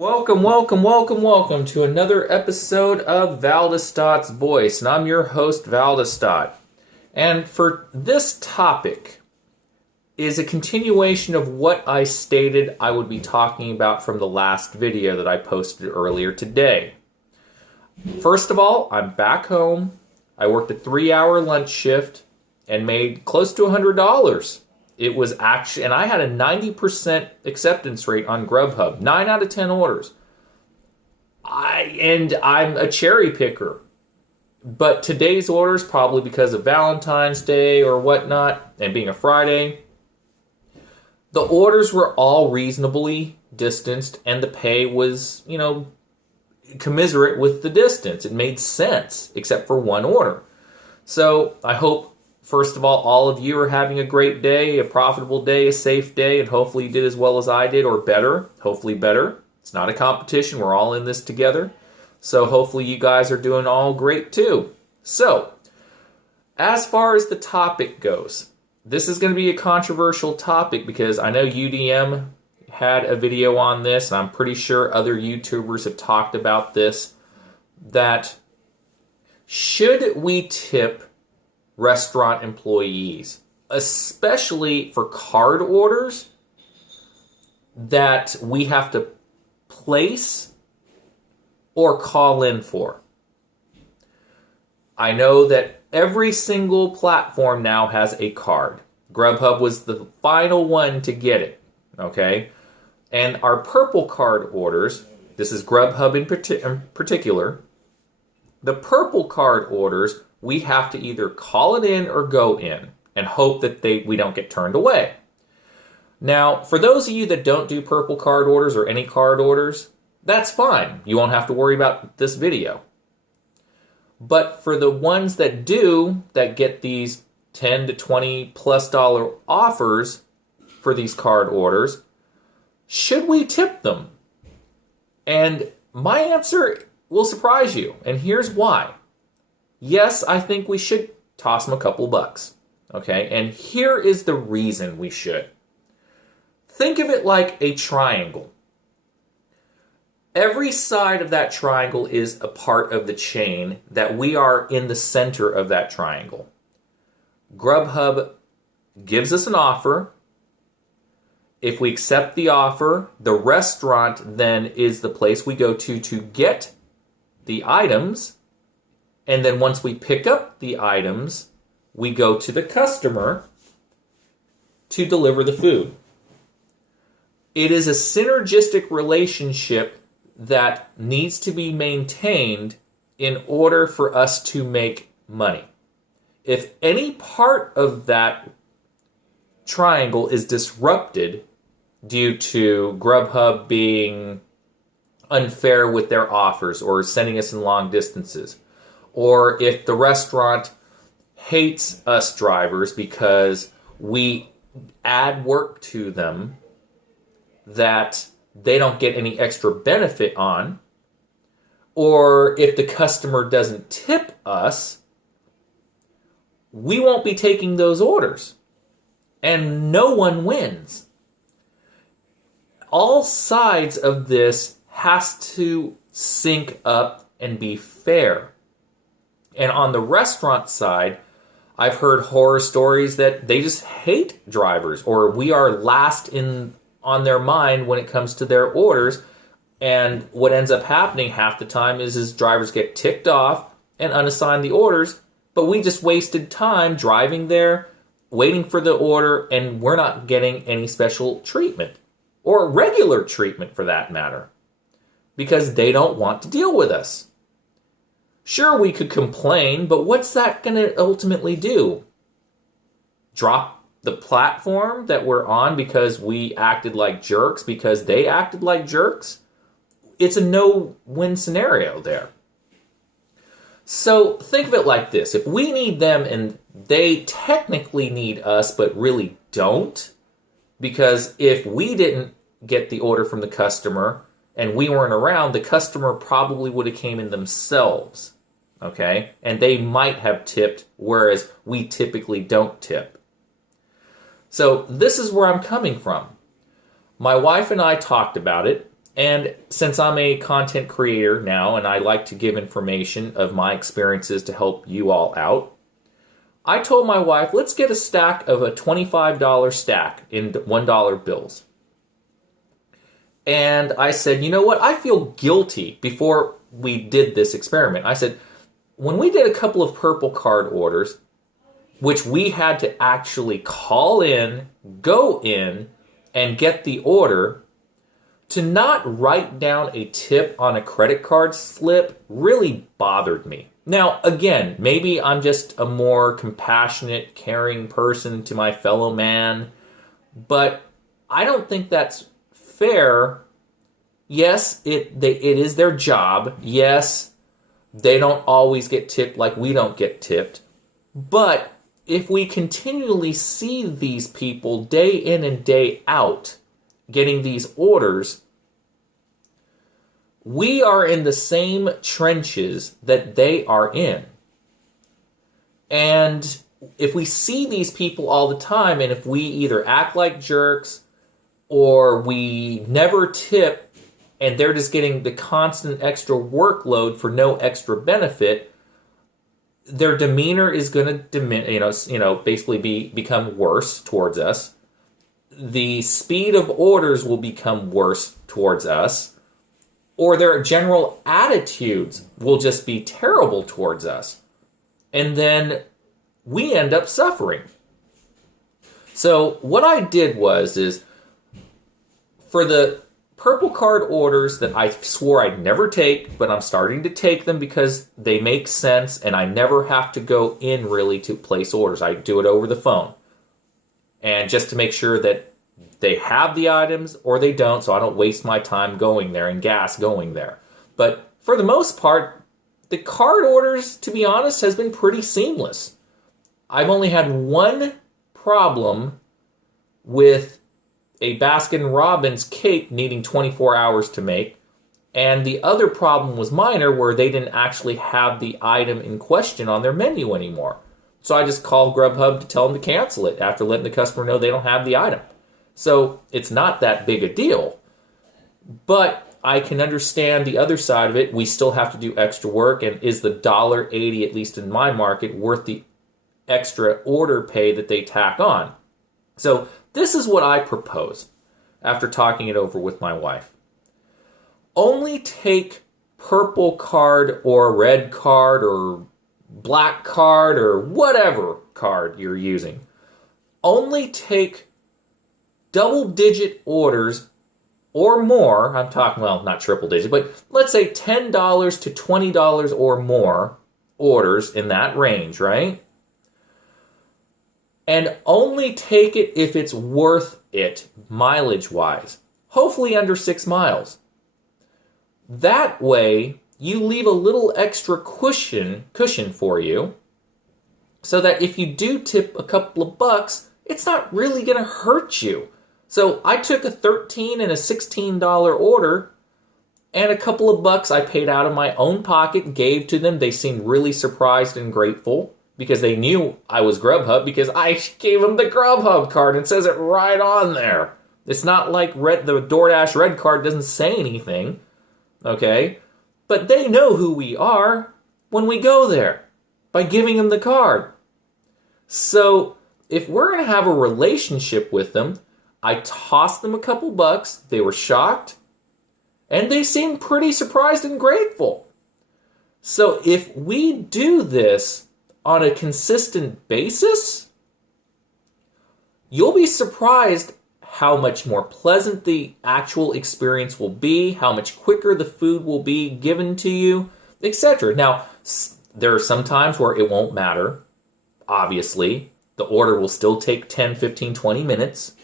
Welcome, welcome, welcome, welcome to another episode of Valdestot's Voice, and I'm your host, Valdestot. And for this topic is a continuation of what I stated I would be talking about from the last video that I posted earlier today. First of all, I'm back home. I worked a 3-hour lunch shift and made close to $100. It was actually, and I had a 90% acceptance rate on GrubHub. 9 out of 10 orders. I'm a cherry picker. But today's orders, probably because of Valentine's Day or whatnot, and being a Friday, the orders were all reasonably distanced, and the pay was, commiserate with the distance. It made sense, except for one order. So I hope, first of all of you are having a great day, a profitable day, a safe day, and hopefully you did as well as I did, or better. Hopefully better. It's not a competition. We're all in this together. So hopefully you guys are doing all great too. So, as far as the topic goes, this is going to be a controversial topic because I know UDM had a video on this, and I'm pretty sure other YouTubers have talked about this, that should we tip restaurant employees, especially for card orders that we have to place or call in for. I know that every single platform now has a card. GrubHub was the final one to get it, okay? And our purple card orders, this is GrubHub in particular, the purple card orders, we have to either call it in or go in and hope that we don't get turned away. Now, for those of you that don't do purple card orders or any card orders, that's fine. You won't have to worry about this video. But for the ones that do, that get these $10 to $20+ offers for these card orders, should we tip them? And my answer will surprise you, and here's why. Yes, I think we should toss them a couple bucks, okay? And here is the reason we should. Think of it like a triangle. Every side of that triangle is a part of the chain that we are in the center of that triangle. GrubHub gives us an offer. If we accept the offer, the restaurant then is the place we go to get the items. And then once we pick up the items, we go to the customer to deliver the food. It is a synergistic relationship that needs to be maintained in order for us to make money. If any part of that triangle is disrupted due to GrubHub being unfair with their offers or sending us in long distances, or if the restaurant hates us drivers because we add work to them that they don't get any extra benefit on, or if the customer doesn't tip us, we won't be taking those orders. And no one wins. All sides of this has to sync up and be fair. And on the restaurant side, I've heard horror stories that they just hate drivers, or we are last on their mind when it comes to their orders. And what ends up happening half the time is drivers get ticked off and unassign the orders, but we just wasted time driving there, waiting for the order, and we're not getting any special treatment, or regular treatment for that matter, because they don't want to deal with us. Sure, we could complain, but what's that going to ultimately do? Drop the platform that we're on because we acted like jerks, because they acted like jerks? It's a no-win scenario there. So think of it like this. If we need them and they technically need us but really don't, because if we didn't get the order from the customer and we weren't around, the customer probably would have came in themselves. Okay? And they might have tipped, whereas we typically don't tip. So this is where I'm coming from. My wife and I talked about it, And since I'm a content creator now and I like to give information of my experiences to help you all out, I told my wife, let's get a stack of a $25 stack in $1 bills. And I said, you know what? I feel guilty before we did this experiment. I said, when we did a couple of purple card orders, which we had to actually call in, go in, and get the order, to not write down a tip on a credit card slip really bothered me. Now, again, maybe I'm just a more compassionate, caring person to my fellow man, but I don't think that's fair. Yes, it is their job. Yes, they don't always get tipped like we don't get tipped. But if we continually see these people day in and day out getting these orders, we are in the same trenches that they are in. And if we see these people all the time, and if we either act like jerks or we never tip and they're just getting the constant extra workload for no extra benefit, their demeanor is going to basically become worse towards us. The speed of orders will become worse towards us, or their general attitudes will just be terrible towards us. And then we end up suffering. So what I did is for the purple card orders that I swore I'd never take, but I'm starting to take them because they make sense and I never have to go in really to place orders. I do it over the phone. And just to make sure that they have the items or they don't, so I don't waste my time going there and gas going there. But for the most part, the card orders, to be honest, has been pretty seamless. I've only had one problem with a Baskin-Robbins cake needing 24 hours to make, and the other problem was minor, where they didn't actually have the item in question on their menu anymore. So I just called GrubHub to tell them to cancel it after letting the customer know they don't have the item. So it's not that big a deal, but I can understand the other side of it. We still have to do extra work, and is the $1.80, at least in my market, worth the extra order pay that they tack on? So this is what I propose after talking it over with my wife. Only take purple card or red card or black card or whatever card you're using. Only take double-digit orders or more. I'm talking, well, not triple-digit, but let's say $10 to $20 or more orders in that range, right? And only take it if it's worth it, mileage-wise. Hopefully under 6 miles. That way, you leave a little extra cushion for you, so that if you do tip a couple of bucks, it's not really going to hurt you. So I took a $13 and a $16 order, and a couple of bucks I paid out of my own pocket, gave to them. They seemed really surprised and grateful because they knew I was GrubHub, because I gave them the GrubHub card and it says it right on there. It's not like the DoorDash red card doesn't say anything, okay? But they know who we are when we go there by giving them the card. So if we're going to have a relationship with them, I tossed them a couple bucks. They were shocked, and they seemed pretty surprised and grateful. So if we do this on a consistent basis, you'll be surprised how much more pleasant the actual experience will be, how much quicker the food will be given to you, etc. Now, there are some times where it won't matter. Obviously, the order will still take 10, 15, 20 minutes.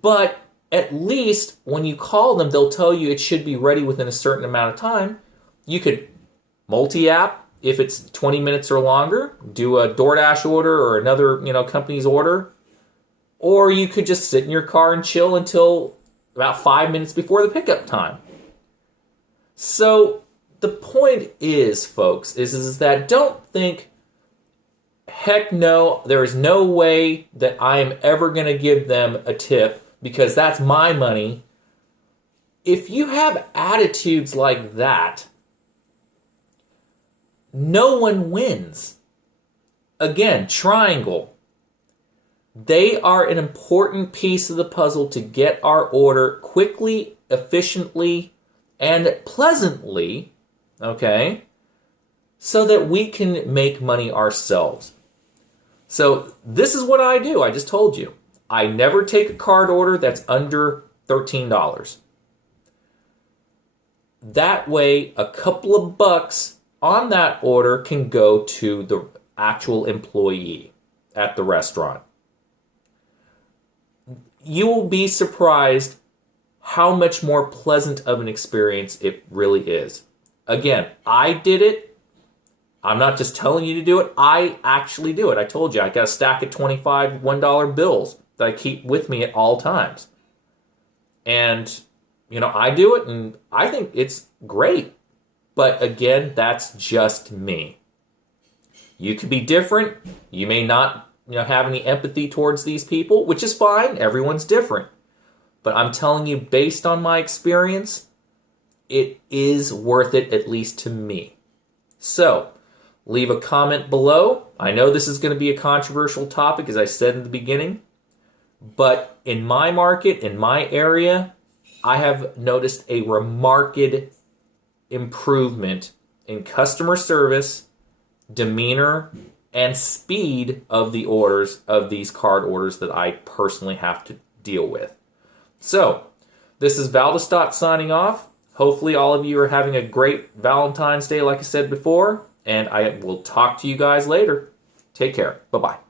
But at least when you call them, they'll tell you it should be ready within a certain amount of time. You could multi-app if it's 20 minutes or longer, do a DoorDash order or another, company's order. Or you could just sit in your car and chill until about 5 minutes before the pickup time. So the point is, folks, is that don't think, heck no, there is no way that I am ever going to give them a tip because that's my money. if you have attitudes like that, no one wins. Again, triangle. They are an important piece of the puzzle to get our order quickly, efficiently, and pleasantly, okay, so that we can make money ourselves. So this is what I do. I just told you. I never take a card order that's under $13. That way, a couple of bucks on that order can go to the actual employee at the restaurant. You will be surprised how much more pleasant of an experience it really is. Again, I did it. I'm not just telling you to do it. I actually do it. I told you, I got a stack of 25 $1 bills that I keep with me at all times. And, I do it, and I think it's great. But again, that's just me. You could be different. You may not, have any empathy towards these people, which is fine. Everyone's different. But I'm telling you, based on my experience, it is worth it, at least to me. So, leave a comment below. I know this is going to be a controversial topic, as I said in the beginning. But in my market, in my area, I have noticed a remarked improvement in customer service, demeanor, and speed of the orders, of these card orders that I personally have to deal with. So, this is Valdestot signing off. Hopefully all of you are having a great Valentine's Day, like I said before, and I will talk to you guys later. Take care. Bye-bye.